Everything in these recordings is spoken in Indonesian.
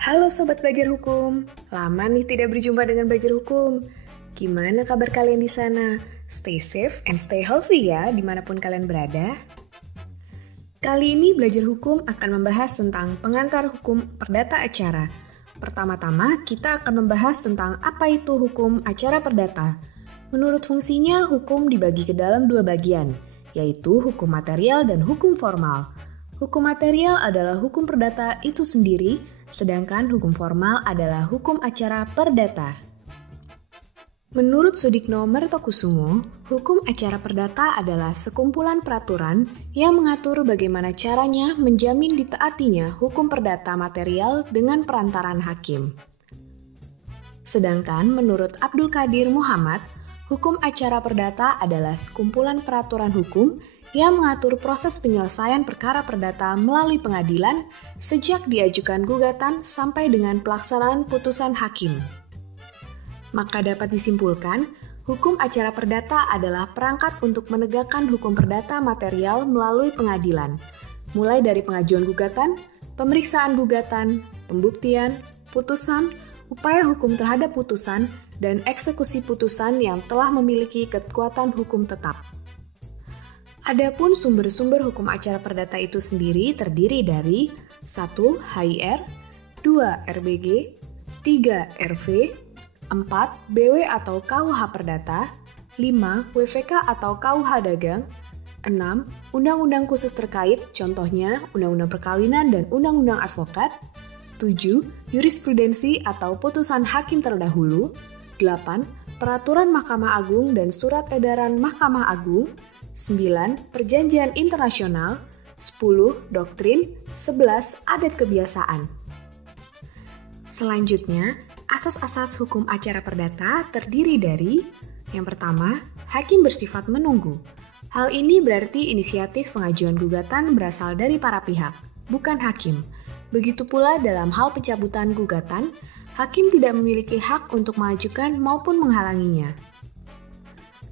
Halo Sobat Belajar Hukum, lama nih tidak berjumpa dengan Belajar Hukum. Gimana kabar kalian di sana? Stay safe and stay healthy ya, dimanapun kalian berada. Kali ini Belajar Hukum akan membahas tentang pengantar hukum perdata acara. Pertama-tama, kita akan membahas tentang apa itu hukum acara perdata. Menurut fungsinya, hukum dibagi ke dalam dua bagian, yaitu hukum material dan hukum formal. Hukum material adalah hukum perdata itu sendiri, sedangkan hukum formal adalah hukum acara perdata. Menurut Sudikno Mertokusumo, hukum acara perdata adalah sekumpulan peraturan yang mengatur bagaimana caranya menjamin ditaatinya hukum perdata material dengan perantaran hakim. Sedangkan menurut Abdul Qadir Muhammad, hukum acara perdata adalah sekumpulan peraturan hukum yang mengatur proses penyelesaian perkara perdata melalui pengadilan sejak diajukan gugatan sampai dengan pelaksanaan putusan hakim. Maka dapat disimpulkan, hukum acara perdata adalah perangkat untuk menegakkan hukum perdata material melalui pengadilan, mulai dari pengajuan gugatan, pemeriksaan gugatan, pembuktian, putusan, upaya hukum terhadap putusan, dan eksekusi putusan yang telah memiliki kekuatan hukum tetap. Adapun sumber-sumber hukum acara perdata itu sendiri terdiri dari 1. HIR, 2. RBG, 3. RV, 4. BW atau KUH Perdata, 5. WVK atau KUH Dagang, 6. Undang-undang khusus terkait, contohnya Undang-Undang Perkawinan dan Undang-Undang Advokat, 7. Jurisprudensi atau putusan hakim terdahulu, 8. Peraturan Mahkamah Agung dan Surat Edaran Mahkamah Agung, 9. Perjanjian internasional, 10. Doktrin, 11. Adat kebiasaan. Selanjutnya, asas-asas hukum acara perdata terdiri dari yang pertama, hakim bersifat menunggu. Hal ini berarti inisiatif pengajuan gugatan berasal dari para pihak, bukan hakim. Begitu pula dalam hal pencabutan gugatan, hakim tidak memiliki hak untuk mengajukan maupun menghalanginya.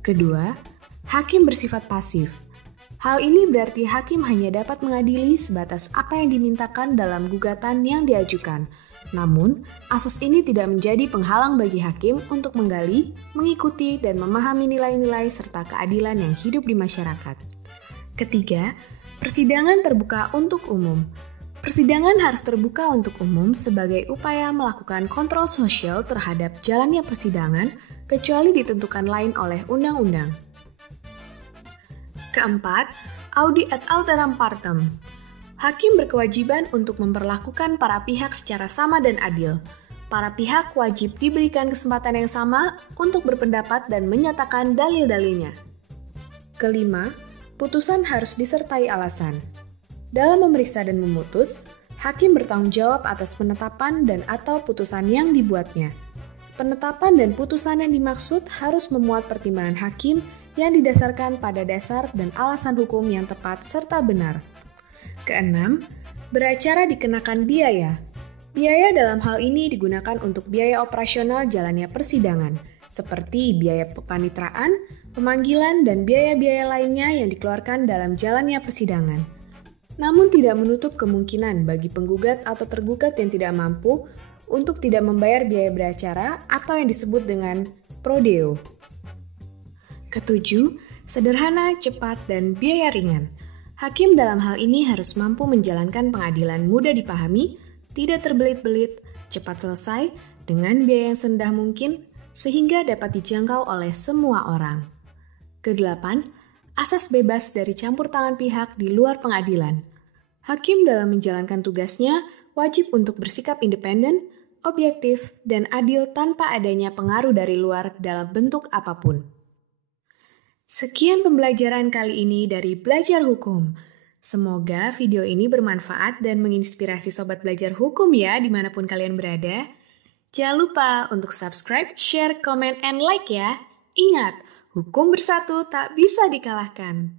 Kedua, hakim bersifat pasif. Hal ini berarti hakim hanya dapat mengadili sebatas apa yang dimintakan dalam gugatan yang diajukan. Namun, asas ini tidak menjadi penghalang bagi hakim untuk menggali, mengikuti, dan memahami nilai-nilai serta keadilan yang hidup di masyarakat. Ketiga, persidangan terbuka untuk umum. Persidangan harus terbuka untuk umum sebagai upaya melakukan kontrol sosial terhadap jalannya persidangan, kecuali ditentukan lain oleh undang-undang. Keempat, audi ad alteram partem. Hakim berkewajiban untuk memperlakukan para pihak secara sama dan adil. Para pihak wajib diberikan kesempatan yang sama untuk berpendapat dan menyatakan dalil-dalilnya. Kelima, putusan harus disertai alasan. Dalam memeriksa dan memutus, hakim bertanggung jawab atas penetapan dan atau putusan yang dibuatnya. Penetapan dan putusan yang dimaksud harus memuat pertimbangan hakim yang didasarkan pada dasar dan alasan hukum yang tepat serta benar. Keenam, beracara dikenakan biaya. Biaya dalam hal ini digunakan untuk biaya operasional jalannya persidangan, seperti biaya pepanitraan, pemanggilan, dan biaya-biaya lainnya yang dikeluarkan dalam jalannya persidangan. Namun tidak menutup kemungkinan bagi penggugat atau tergugat yang tidak mampu untuk tidak membayar biaya beracara atau yang disebut dengan pro deo. Ketujuh, sederhana, cepat, dan biaya ringan. Hakim dalam hal ini harus mampu menjalankan pengadilan mudah dipahami, tidak terbelit-belit, cepat selesai, dengan biaya yang serendah mungkin, sehingga dapat dijangkau oleh semua orang. Kedelapan, asas bebas dari campur tangan pihak di luar pengadilan. Hakim dalam menjalankan tugasnya wajib untuk bersikap independen, objektif, dan adil tanpa adanya pengaruh dari luar dalam bentuk apapun. Sekian pembelajaran kali ini dari Belajar Hukum. Semoga video ini bermanfaat dan menginspirasi Sobat Belajar Hukum ya, dimanapun kalian berada. Jangan lupa untuk subscribe, share, komen, and like ya. Ingat, hukum bersatu tak bisa dikalahkan.